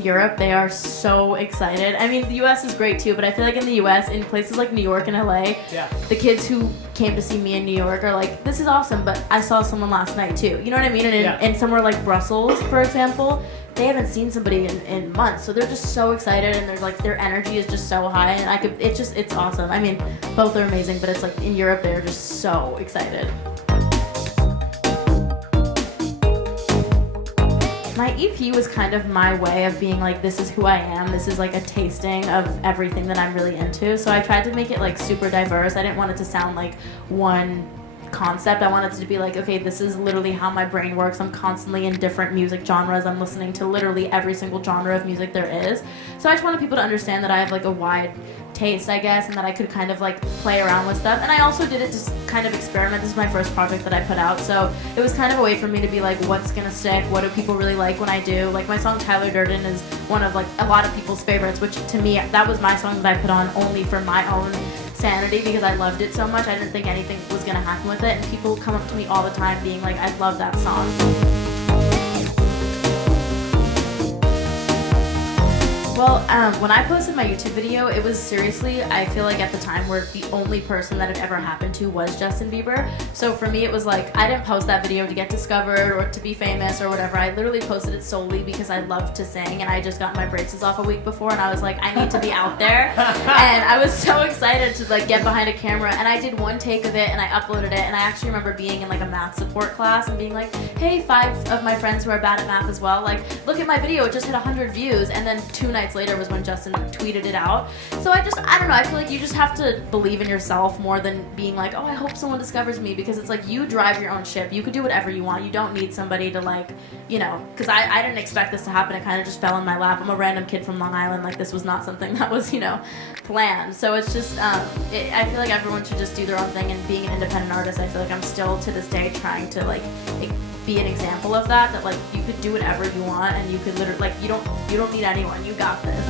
in Europe, they are so excited. I mean, the US is great too, but I feel like in the US, in places like New York and LA, the kids who came to see me in New York are like, this is awesome, but I saw someone last night too. You know what I mean? And in somewhere like Brussels, for example, they haven't seen somebody in months, so they're just so excited, and they're like, their energy is just so high, and it's awesome. I mean, both are amazing, but it's like in Europe, they're just so excited. My EP was kind of my way of being like, this is who I am. This is like a tasting of everything that I'm really into. So I tried to make it like super diverse. I didn't want it to sound like one concept. I wanted it to be like, okay, this is literally how my brain works. I'm constantly in different music genres. I'm listening to literally every single genre of music there is. So I just wanted people to understand that I have like a wide taste, I guess, and that I could kind of like play around with stuff. And I also did it just kind of experiment. This is my first project that I put out, so it was kind of a way for me to be like, what's gonna stick? What do people really like when I do? Like my song Tyler Durden is one of like a lot of people's favorites, which to me, that was my song that I put on only for my own sanity because I loved it so much. I didn't think anything was gonna happen with it, and people come up to me all the time being like, I love that song. Well, when I posted my YouTube video, it was seriously, I feel like at the time where the only person that it ever happened to was Justin Bieber. So for me, it was like, I didn't post that video to get discovered or to be famous or whatever. I literally posted it solely because I love to sing, and I just got my braces off a week before, and I was like, I need to be out there. And I was so excited to like get behind a camera, and I did one take of it and I uploaded it, and I actually remember being in like a math support class and being like, hey, 5 of my friends who are bad at math as well, like, look at my video, it just hit 100 views, and then 2 nights later was when Justin tweeted it out. So I don't know, I feel like you just have to believe in yourself more than being like, oh, I hope someone discovers me, because it's like, you drive your own ship, you could do whatever you want, you don't need somebody to like, you know, because I didn't expect this to happen, it kind of just fell in my lap. I'm a random kid from Long Island, like this was not something that was, you know, planned. So it's just, I feel like everyone should just do their own thing, and being an independent artist, I feel like I'm still to this day trying to like be an example of that like you could do whatever you want, and you could literally, like, you don't need anyone, you got this.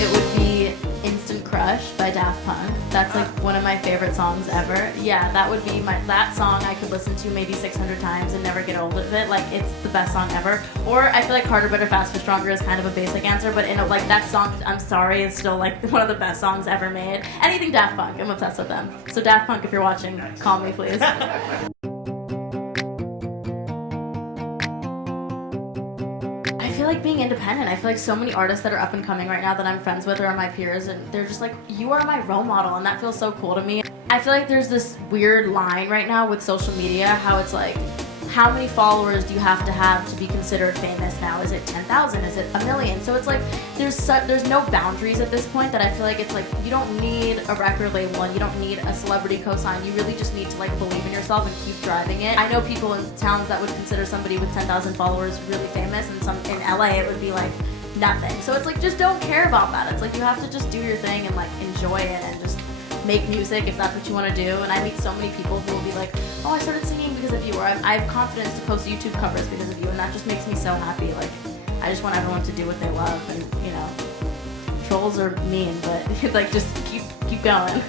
It would be Instant Crush by Daft Punk. That's like one of my favorite songs ever. Yeah, that would be that song I could listen to maybe 600 times and never get old of it. Like, it's the best song ever. Or I feel like Harder, Better, Faster, Stronger is kind of a basic answer, but like that song, I'm sorry, is still like one of the best songs ever made. Anything Daft Punk, I'm obsessed with them. So Daft Punk, if you're watching, call me please. I feel like being independent. I feel like so many artists that are up and coming right now that I'm friends with or are my peers, and they're just like, you are my role model, and that feels so cool to me. I feel like there's this weird line right now with social media, how it's like, how many followers do you have to be considered famous now? Is it 10,000? Is it 1 million? So it's like, there's no boundaries at this point, that I feel like it's like, you don't need a record label and you don't need a celebrity cosign. You really just need to like believe in yourself and keep driving it. I know people in towns that would consider somebody with 10,000 followers really famous, and in LA it would be like nothing. So it's like, just don't care about that. It's like, you have to just do your thing and like enjoy it and just make music if that's what you want to do. And I meet so many people who will be like, oh, I started singing because of you, or I have confidence to post YouTube covers because of you, and that just makes me so happy. Like, I just want everyone to do what they love, and you know, trolls are mean, but like, just keep going.